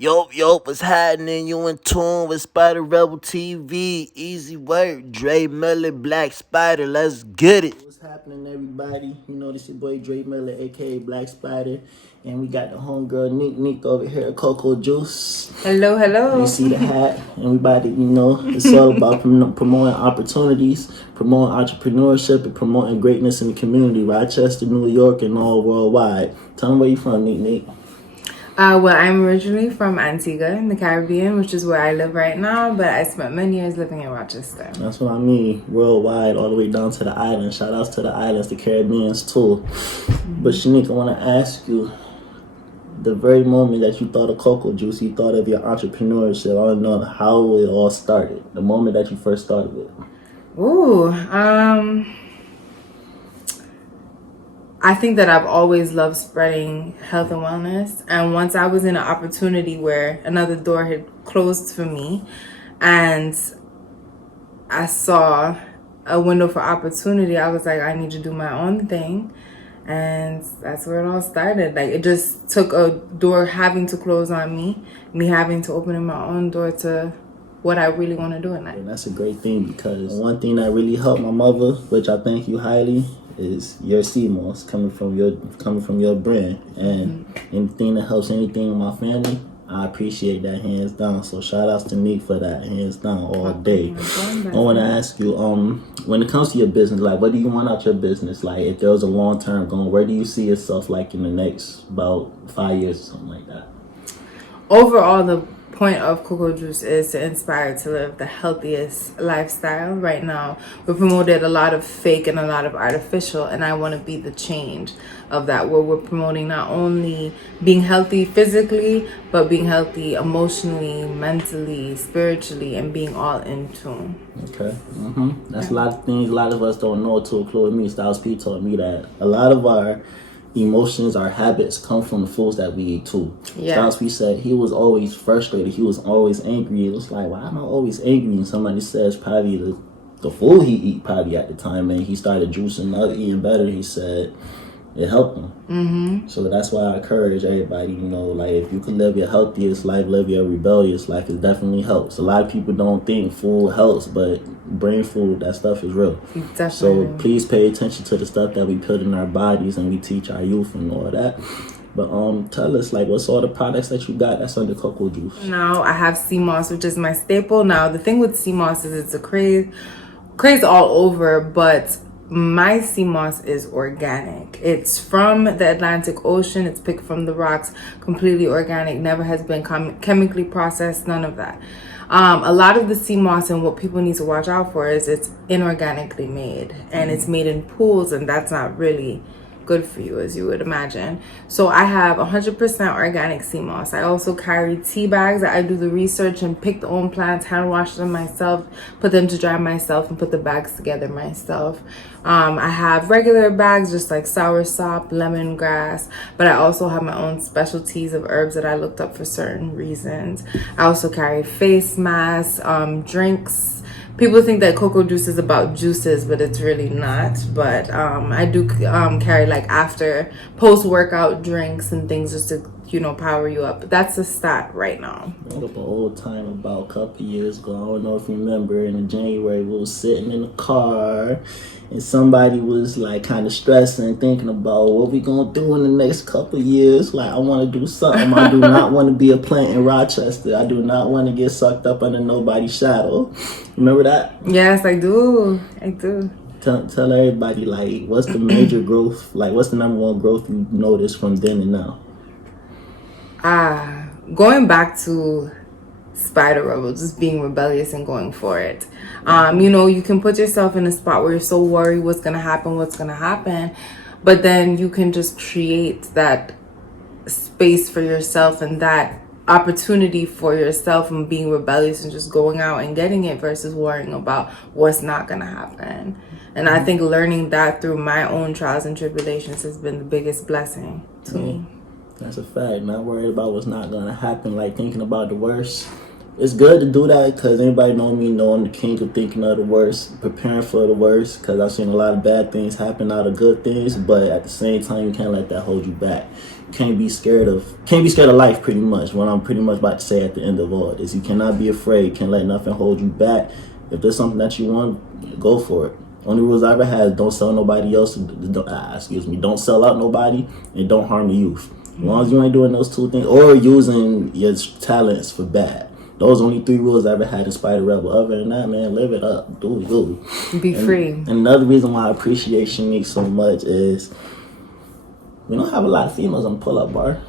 Yo, what's happening? You in tune with Spider Rebel TV. Easy work. Dre Miller, Black Spider. Let's get it. What's happening, everybody? You know, this your boy Dre Miller, aka Black Spider. And we got the homegirl Nick over here, CoCo Juice. Hello, hello. You see the hat. Everybody, it's all about promoting opportunities, promoting entrepreneurship, and promoting greatness in the community. Rochester, New York, and all worldwide. Tell them where you from, Nick. Well, I'm originally from Antigua in the Caribbean, which is where I live right now, but I spent many years living in Rochester. That's what I mean. Worldwide, all the way down to the island. Shout outs to the islands, the Caribbeans too. But Shanique, I want to ask you, the very moment that you thought of CoCo Juice, you thought of your entrepreneurship. I want to know how it all started. The moment that you first started it. Ooh, I think that I've always loved spreading health and wellness. And once I was in an opportunity where another door had closed for me and I saw a window for opportunity, I was like, I need to do my own thing. And that's where it all started. Like, it just took a door having to close on me having to open my own door to what I really want to do in life. And that's a great thing, because one thing that really helped my mother, which I thank you highly, is your CMOS coming from your brand. And anything that helps anything in my family, I appreciate that, hands down. So shout outs to Nick for that, hands down, all day. I want to ask you, when it comes to your business, like, what do you want out your business? Like, if there was a long term goal, where do you see yourself, like, in the next about 5 years or something like that? Overall, the point of CoCo Juice is to inspire to live the healthiest lifestyle. Right now, we promoted a lot of fake and a lot of artificial, and I want to be the change of that, where we're promoting not only being healthy physically, but being healthy emotionally, mentally, spiritually, and being all in tune. Okay. That's a lot of things a lot of us don't know, to include me. Styles P taught me that a lot of our emotions, our habits come from the foods that we eat too. Yeah. Styles P said he was always frustrated, he was always angry. It was like, why am I always angry? And somebody says probably the food he eat probably at the time, and he started juicing up, eating better. He said it helped him. So that's why I encourage everybody, like, if you can live your healthiest life, live your rebellious life, it definitely helps. A lot of people don't think food helps, but brain food, that stuff is real. Definitely. So please pay attention to the stuff that we put in our bodies, and we teach our youth and all that. But tell us, like, what's all the products that you got that's under CoCo Juice? Now I have CMOS, which is my staple. Now the thing with CMOS is it's a craze all over, but my CMOS is organic. It's from the Atlantic Ocean. It's picked from the rocks, completely organic, never has been chemically processed, none of that. A lot of the CMOS, and what people need to watch out for, is it's inorganically made, and it's made in pools, and that's not really good for you, as you would imagine. So I have 100% organic CMOS. I also carry tea bags. I do the research and pick the own plants, hand wash them myself, put them to dry myself, and put the bags together myself. I have regular bags, just like soursop, lemongrass, but I also have my own specialties of herbs that I looked up for certain reasons. I also carry face masks, drinks. People think that CoCo Juice is about juices, but it's really not. But I do carry, like, post-workout drinks and things just to, power you up. But that's the stat right now. I up an old time about a couple years ago. I don't know if you remember, in January, we was sitting in the car, and somebody was, like, kind of stressing, thinking about what we gonna do in the next couple years. Like, I want to do something. I do not want to be a plant in Rochester. I do not want to get sucked up under nobody's shadow. Remember that? Yes, I do. Tell everybody, like, what's the major growth? Like, what's the number one growth you noticed from then and now? Going back to Spider Rebel, just being rebellious and going for it. You can put yourself in a spot where you're so worried what's gonna happen, but then you can just create that space for yourself and that opportunity for yourself, and being rebellious and just going out and getting it versus worrying about what's not gonna happen. And I think learning that through my own trials and tribulations has been the biggest blessing to me. That's a fact. Not worried about what's not gonna happen, like thinking about the worst. it's good to do that because anybody know me, know I'm the king of thinking of the worst, preparing for the worst. Because I've seen a lot of bad things happen out of good things, but at the same time, you can't let that hold you back. You can't be scared of life. Pretty much, what I'm pretty much about to say at the end of all this, you cannot be afraid. Can't let nothing hold you back. If there's something that you want, go for it. Only rules I ever had: don't sell nobody else. Don't sell out nobody, and don't harm the youth. As long as you ain't doing those two things or using your talents for bad. Those only 3 rules I ever had in Spider Rebel. Other than that, man, live it up. Do you. Be free. And another reason why I appreciate Shanique so much is we don't have a lot of females on the pull-up bar.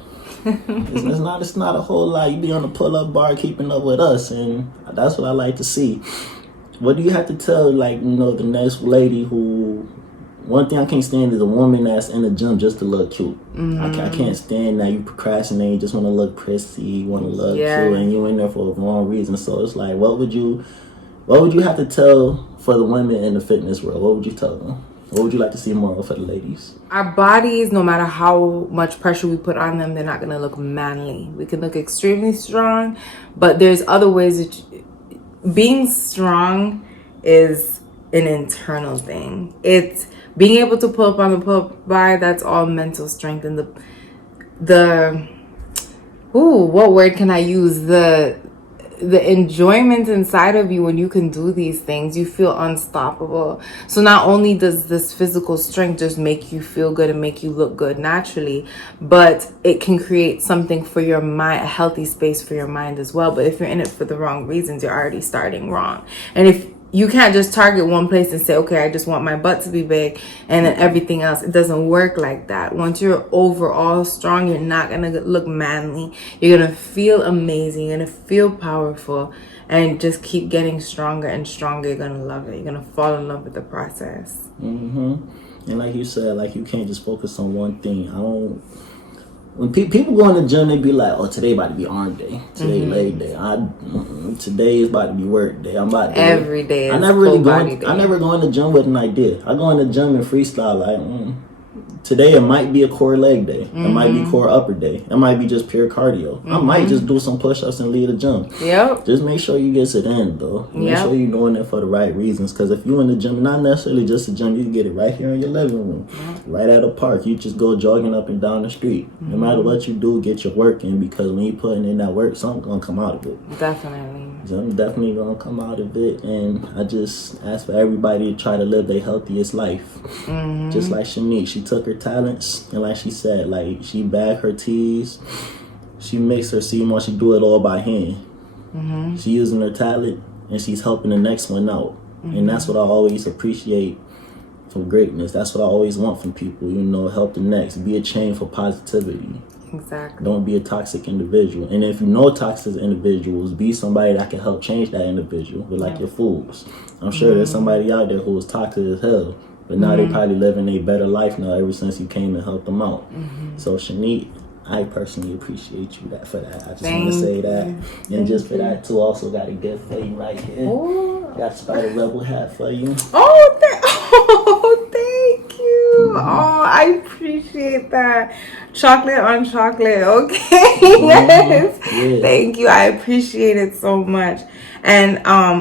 It's not a whole lot. You be on the pull-up bar keeping up with us, and that's what I like to see. What do you have to tell, like, the next lady who... One thing I can't stand is a woman that's in the gym just to look cute. I can't stand that. You procrastinate, you just want to look prissy, you want to look cute, and you in there for the wrong reason. So it's like, what would you have to tell for the women in the fitness world? What would you tell them? What would you like to see more of for the ladies? Our bodies, no matter how much pressure we put on them, they're not going to look manly. We can look extremely strong, but there's other ways that being strong is an internal thing. It's being able to pull up on the pull-up bar, that's all mental strength. And what word can I use? The enjoyment inside of you when you can do these things, you feel unstoppable. So not only does this physical strength just make you feel good and make you look good naturally, but it can create something for your mind, a healthy space for your mind as well. But if you're in it for the wrong reasons, you're already starting wrong. And if you can't just target one place and say, okay, I just want my butt to be big and then everything else. It doesn't work like that. Once you're overall strong, you're not going to look manly. You're going to feel amazing. You're going to feel powerful and just keep getting stronger and stronger. You're going to love it. You're going to fall in love with the process. And like you said, like you can't just focus on one thing. When people go in the gym, they be like, "Oh, today about to be arm day. Today leg day. Today is about to be work day. I'm about to every day. I never go in the gym with an idea. I go in the gym and freestyle. Like today, it might be a core leg day. It might be core upper day. It might be just pure cardio. I might just do some push-ups and leave the gym. Yep. Just make sure you get to the end, though. Make sure you're doing it for the right reasons. Because if you're in the gym, not necessarily just the gym, you can get it right here in your living room, right at a park. You just go jogging up and down the street. No matter what you do, get your work in. Because when you're putting in that work, something's gonna come out of it. Definitely. Something's definitely gonna come out of it. And I just ask for everybody to try to live their healthiest life. Just like Shanique, she took her talents and like she said, like she bagged her teas, she makes her CMOS, she do it all by hand. She using her talent and she's helping the next one out. And that's what I always appreciate from greatness. That's what I always want from people, help the next, be a chain for positivity. Exactly. Don't be a toxic individual. And if you know toxic individuals, be somebody that can help change that individual with like your fools. I'm sure there's somebody out there who was toxic as hell, but now they probably living a better life now ever since you came and helped them out. So Shanique, I personally appreciate you for that. I just want to say that. And just for that too, also got a gift for you right here. Ooh. Got Spider Rebel hat for you. Thank you. Oh, I appreciate that. Chocolate on chocolate. Okay. Yes. Yeah. Thank you. I appreciate it so much. And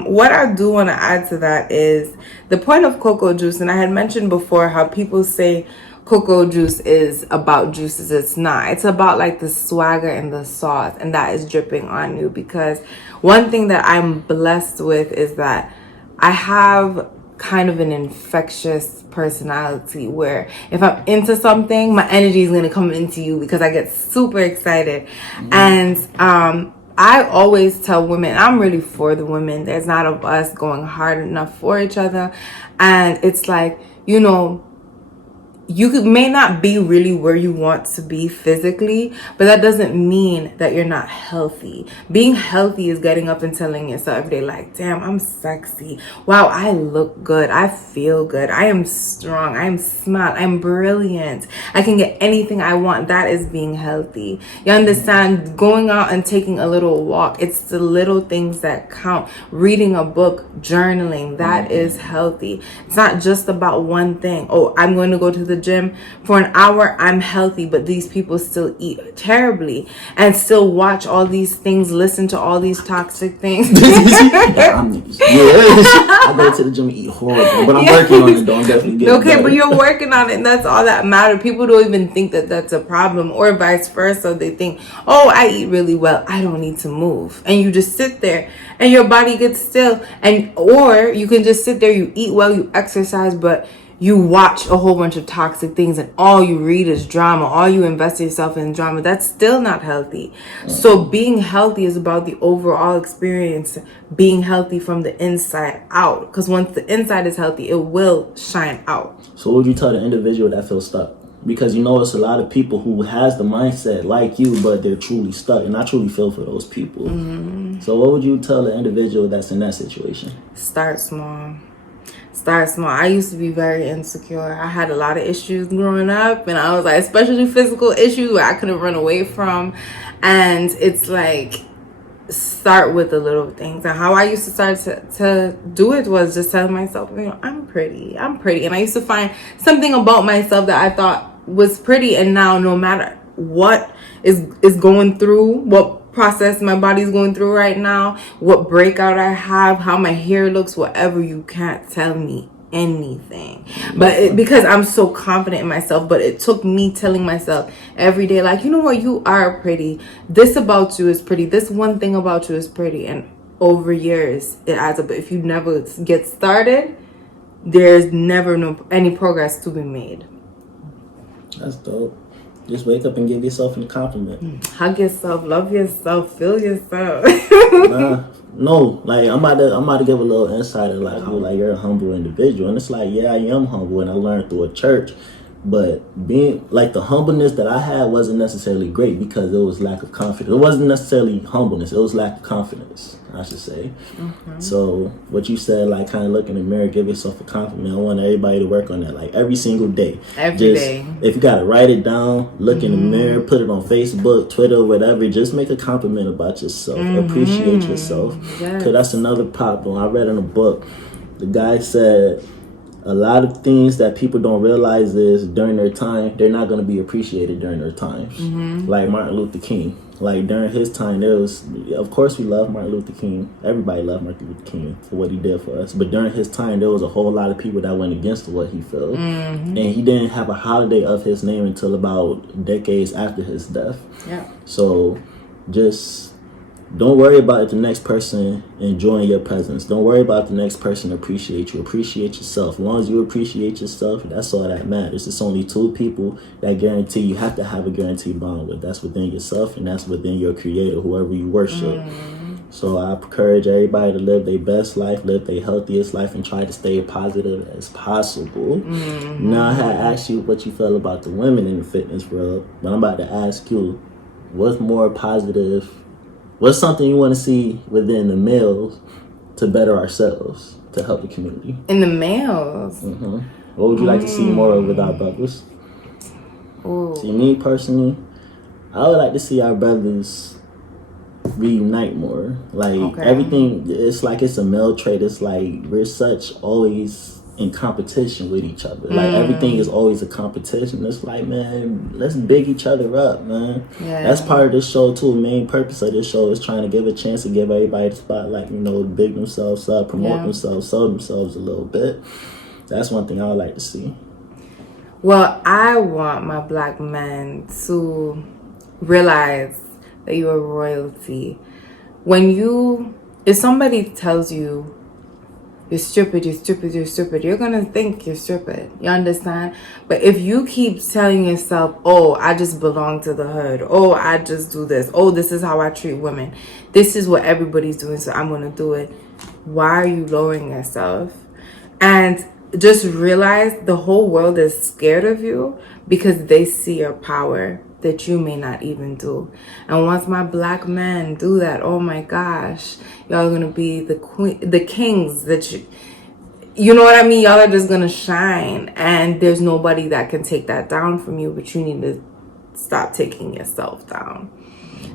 what I do want to add to that is the point of CoCo juice. And I had mentioned before how people say CoCo juice is about juices. It's not. It's about like the swagger and the sauce, and that is dripping on you. Because one thing that I'm blessed with is that I have kind of an infectious personality where if I'm into something, my energy is going to come into you because I get super excited. And I always tell women, I'm really for the women. There's not of us going hard enough for each other. And it's like, you may not be really where you want to be physically, but that doesn't mean that you're not healthy. Being healthy is getting up and telling yourself every day, like, damn, I'm sexy. Wow, I look good. I feel good. I am strong. I am smart. I'm brilliant. I can get anything I want. That is being healthy. You understand? Going out and taking a little walk. It's the little things that count. Reading a book, journaling. That is healthy. It's not just about one thing. Oh, I'm going to go to the gym for an hour, I'm healthy, but these people still eat terribly and still watch all these things, listen to all these toxic things. I go to the gym and eat horrible, but I'm working on it. Don't definitely get okay, better. but you're working on it, and that's all that matters. People don't even think that that's a problem, or vice versa. They think, oh, I eat really well, I don't need to move, and you just sit there and your body gets still. And or you can just sit there, you eat well, you exercise, but you watch a whole bunch of toxic things and all you read is drama, all you invest yourself in drama. That's still not healthy. So being healthy is about the overall experience, being healthy from the inside out, because once the inside is healthy, it will shine out. So what would you tell the individual that feels stuck? Because it's a lot of people who has the mindset like you, but they're truly stuck, and I truly feel for those people. So what would you tell the individual that's in that situation? Start small. I used to be very insecure. I had a lot of issues growing up, and I was like, especially physical issues where I couldn't run away from. And it's like, start with the little things. And how I used to start to do it was just telling myself, I'm pretty. And I used to find something about myself that I thought was pretty. And now no matter what is going through, what process my body's going through right now, what breakout I have, how my hair looks, whatever, you can't tell me anything. But because I'm so confident in myself, but it took me telling myself every day, like, you know what, you are pretty. This about you is pretty. This one thing about you is pretty. And over years, it adds up. But if you never get started, there's never any progress to be made. That's dope. Just wake up and give yourself a compliment. Hug yourself, love yourself, feel yourself. No, like I'm about to give a little insight of like you're a humble individual, and it's like, yeah, I am humble, and I learned through a church. But being like, the humbleness that I had wasn't necessarily great because it was lack of confidence. It wasn't necessarily humbleness; it was lack of confidence, I should say. So what you said, like, kind of look in the mirror, give yourself a compliment. I want everybody to work on that, like, every single day. Every day. If you gotta write it down, look in the mirror, put it on Facebook, Twitter, whatever. Just make a compliment about yourself. Appreciate yourself, because that's another problem. I read in a book, the guy said, a lot of things that people don't realize is during their time, they're not going to be appreciated during their times. Like Martin Luther King. Like, during his time, there was, of course, we love Martin Luther King. Everybody loved Martin Luther King for what he did for us. But during his time, there was a whole lot of people that went against what he felt. And he didn't have a holiday of his name until about decades after his death. So just don't worry about if the next person enjoying your presence. Don't worry about if the next person appreciate you. Appreciate yourself. As long as you appreciate yourself, that's all that matters. It's only two people that guarantee you have to have a guaranteed bond with. That's within yourself, and that's within your creator, whoever you worship. So I encourage everybody to live their best life, live their healthiest life, and try to stay positive as possible. Now, I had asked you what you felt about the women in the fitness world, but I'm about to ask you, what's more positive? What's something you want to see within the males to better ourselves, to help the community? In the males? What would you like to see more of with our brothers? See, me personally, I would like to see our brothers reunite more. Like, everything, it's like it's a male trait. It's like we're always in competition with each other. Like, everything is always a competition. It's like, man, let's big each other up, man. That's part of this show too. The main purpose of this show is trying to give a chance to give everybody the spotlight, big themselves up, promote themselves, sell themselves a little bit. That's one thing I would like to see. Well, I want my black men to realize that you are royalty. If somebody tells you you're stupid, you're gonna think you're stupid. You understand? But if you keep telling yourself, oh, I just belong to the hood, oh, I just do this, oh, this is how I treat women, this is what everybody's doing, so I'm gonna do it, why are you lowering yourself? And just realize the whole world is scared of you because they see your power that you may not even do. And once my black men do that, oh my gosh, y'all are gonna be the kings that you know what I mean? Y'all are just gonna shine, and there's nobody that can take that down from you, but you need to stop taking yourself down.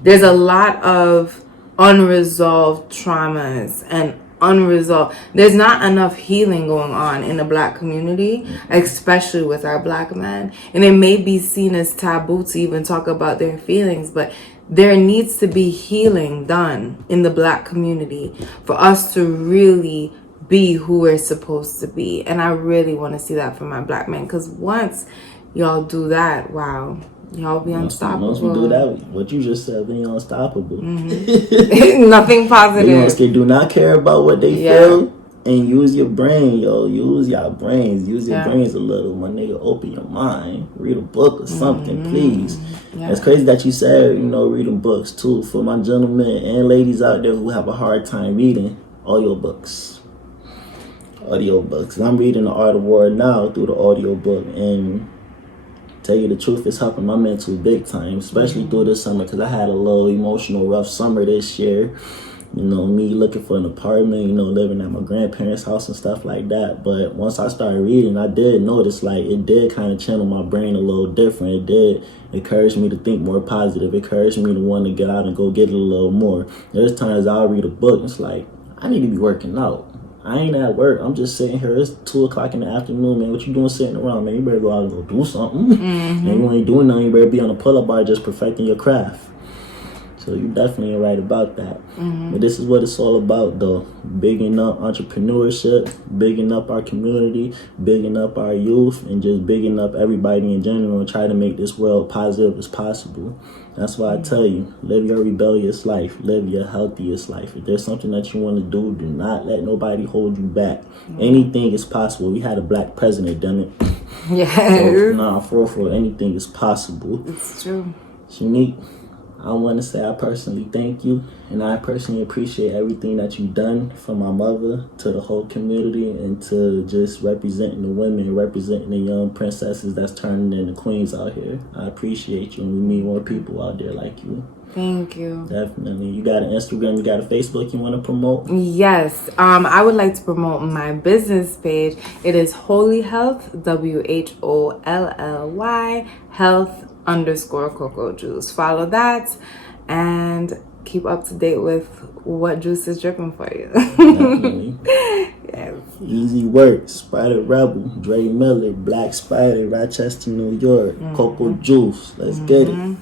There's a lot of unresolved traumas and unresolved. There's not enough healing going on in the Black community, especially with our Black men. And it may be seen as taboo to even talk about their feelings, but there needs to be healing done in the Black community for us to really be who we're supposed to be. And I really want to see that for my Black men, because once y'all do that, wow, y'all be unstoppable. Once we do that, what you just said, we unstoppable. Nothing positive. They do not care about what they feel. And use your brain, yo. Use your brains. Use your brains a little. My nigga, open your mind. Read a book or something, please. It's crazy that you said, reading books, too. For my gentlemen and ladies out there who have a hard time reading, audiobooks. I'm reading The Art of War now through the audiobook. And tell you the truth, it's helping my mental big time. Especially through this summer, because I had a little emotional, rough summer this year. Me looking for an apartment, living at my grandparents' house and stuff like that. But once I started reading, I did notice, it did kind of channel my brain a little different. It did encourage me to think more positive. It encouraged me to want to get out and go get it a little more. There's times I'll read a book, it's like, I need to be working out. I ain't at work. I'm just sitting here. It's 2 o'clock in the afternoon, man. What you doing sitting around, man? You better go out and go do something. And you ain't doing nothing. You better be on a pull-up bar just perfecting your craft. So you definitely are right about that. But this is what it's all about, though. Bigging up entrepreneurship, bigging up our community, bigging up our youth, and just bigging up everybody in general and try to make this world positive as possible. That's why I tell you, live your rebellious life. Live your healthiest life. If there's something that you want to do not let nobody hold you back. Anything is possible. We had a Black president, damn it. Yes. For anything is possible. It's true. Shanique, I want to say I personally thank you, and I personally appreciate everything that you've done from my mother to the whole community and to just representing the women, representing the young princesses that's turning into queens out here. I appreciate you, and we need more people out there like you. Thank you. Definitely. You got an Instagram, you got a Facebook you want to promote? Yes. I would like to promote my business page. It is Holy Health, WHOLLY, health_CoCo juice. Follow that and keep up to date with what juice is dripping for you. Definitely. Yes. Easy work. Spider Rebel, Dre Miller, Black Spider, Rochester, New York, CoCo Juice. Let's get it.